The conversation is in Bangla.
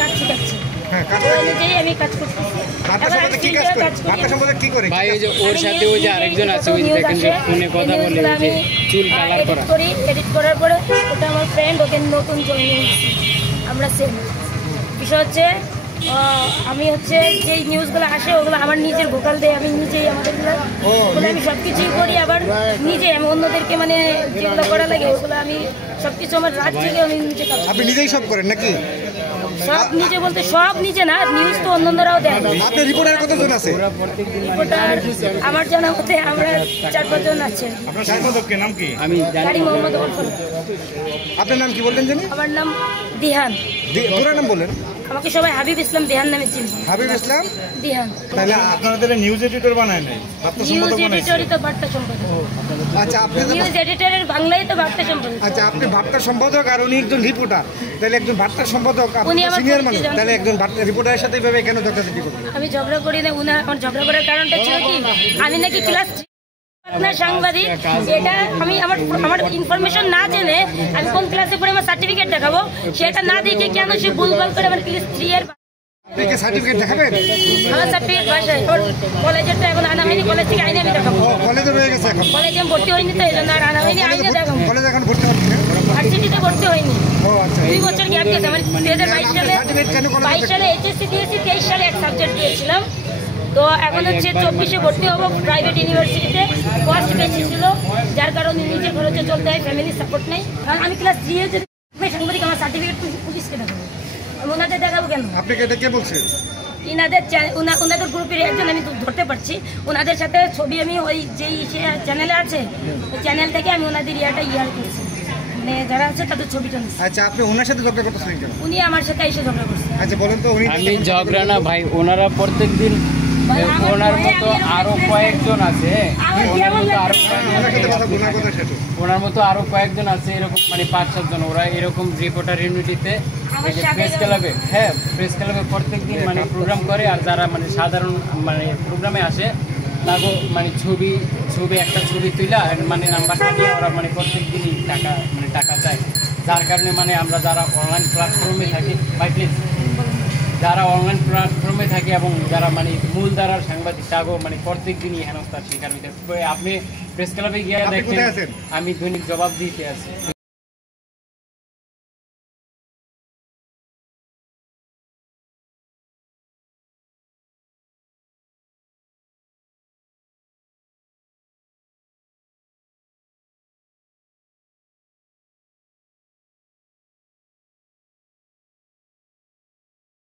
কাজ শিখাচ্ছে। হ্যাঁ, কাজ নিজেই আমি কাজ করতেছি। বার্তা সম্পাদক কি কাজ করে? বার্তা সম্পাদক কি করে? ভাই, ওই যে ওর সাথে ওই যে আরেকজন আছে, ওই যে দেখেন যে ফোনে কথা বলে, ওই যে চুল কালার করা। এডিট করার পরে ওটা আমার ফ্রেন্ড, ওকে নতুন জয়েন হয়েছি, আমরা সেম। বিষয় হচ্ছে আমি হচ্ছে যেই নিউজগুলো আসে ওগুলো আমার নিজের ভোকাল দিয়ে আমি নিজেই আমাদেরগুলো আমি সব কিছুই করি। আবার নিজে আমি অন্যদেরকে মানে যেগুলো করা লাগে ওগুলো আমি সব কিছু আমার রাত থেকে আমি নিজে কাজ। আপনি নিজেই সব করেন নাকি? সব নিজে বলতে সব নিজে না, নিউজ তো অন্যরাও দেয়। আপনার রিপোর্টার কতজন আছে? রিপোর্টার আমার জানা মতে আমরা 4-5 জন আছে। আপনার সম্পাদকের নাম কি? আমি গাড়ি মোহাম্মদ। আপনার নাম কি বললেন জানি? আমার নাম দিহান। পুরো নাম বলেন। আমাকে সবাই হাবিব ইসলাম দিহান নামে চিনি। হাবিব ইসলাম দিহান। তাহলে আপনাদের নিউজ এডিটর বানায় নাই? নিউজ এডিটরই তো বার্তা সম্পাদক। আচ্ছা, আপনি নিউজ এডিটরের বাংলায় তো বার্তা সম্পাদক। আচ্ছা, আপনি বার্তা সম্পাদক আর উনি একজন রিপোর্টার। তাহলে একজন বার্তা সম্পাদক উনি আমার সিনিয়র মানুষ, তাহলে একজন বার্তা রিপোর্টারের সাথে এইভাবে কেন ঝগড়াঝাটি করবেন? আমি ঝগড়া করি না। আমার ঝগড়া করার কারণটা ছিল কি, আমি নাকি ক্লাস সাংবাদিক, এটা আমি আমার ইনফরমেশন না জেনে আমি কোন ক্লাসে পড়ে আমার সার্টিফিকেট দেখাবো, সেটা না দেখে কেন সে ভুলভাল করে আমার ক্লাস 3 এর সার্টিফিকেট দেখাবেন? আমার সার্টিফিকেট বাসায়, কলেজেরটা এখন আনা হয়নি, কলেজ থেকে আইনে আমি দেখাবো। কলেজে রয়ে গেছে এখন? কলেজে আমি ভর্তি হয়নি তো এই জন্য আর আনা হয়নি, আইনে দেখাবো। কলেজে এখন ভর্তি হচ্ছে? ভার্সিটিতে ভর্তি হয়নি। ও আচ্ছা, 2 বছর গ্যাপ গেছে। আমার 2022 সালে এইচএসসি দিয়েছি, 23 সালে এক সাবজেক্ট দিয়েছিলাম। তো এখন হচ্ছে 24-এ ভর্তি হবো প্রাইভেট ইউনিভার্সিটিতে। কস্ট বেশি ছিল, যার কারণে নিজের খরচে চলতে হয়, ফ্যামিলির সাপোর্ট নেই। কারণ আমি ক্লাস 3 এর সাংবাদিক, আমার সার্টিফিকেট পুলিশকে দেখাবো, আমি ওনাদের দেখাবো কেন? আপনাকে এটা কে বলছে? ওনাদের গ্রুপের একজন আমি ধরতে পারছি। ওনাদের সাথে ছবি আমি ওই যেই চ্যানেলে আছে ওই চ্যানেল থেকে আমি ওনাদের ইয়ার করছি, মানে যারা আছে তাদের ছবিটা নিচ্ছি। আচ্ছা, আপনি ওনার সাথে ঝগড়া করতেছেন কেন? উনি আমার সাথে এসে ঝগড়া করছে। আচ্ছা বলেন তো। আমি ঝগড়া না ভাই, ওনারা প্রত্যেকদিন ওনার মতো আরো কয়েকজন আছে, ওনার মতো আরো কয়েকজন আছে এরকম, মানে 5-7 জন। ওরা এরকম রিপোর্টার ইউনিটিতে প্রেস ক্লাবে, হ্যাঁ প্রেস ক্লাবে প্রত্যেকদিন মানে প্রোগ্রাম করে। আর যারা মানে সাধারণ মানে প্রোগ্রামে আসে তাকে মানে ছবি একটা ছবি তুলে মানে নাম্বারটা নিয়ে ওরা মানে প্রত্যেকদিনই টাকা চায়। যার কারণে মানে আমরা যারা অনলাইন প্ল্যাটফর্মে থাকি, ভাই প্লিজ, যারা অনলাইন প্ল্যাটফর্মে থাকে এবং যারা মানে মূল ধারার সাংবাদিক তাকেও মানে প্রত্যেক দিনই হেনস্থার শিকার হইতে। আপনি প্রেস ক্লাবে গিয়ে দেখেন, আমি দৈনিক জবাব দিতে আছি।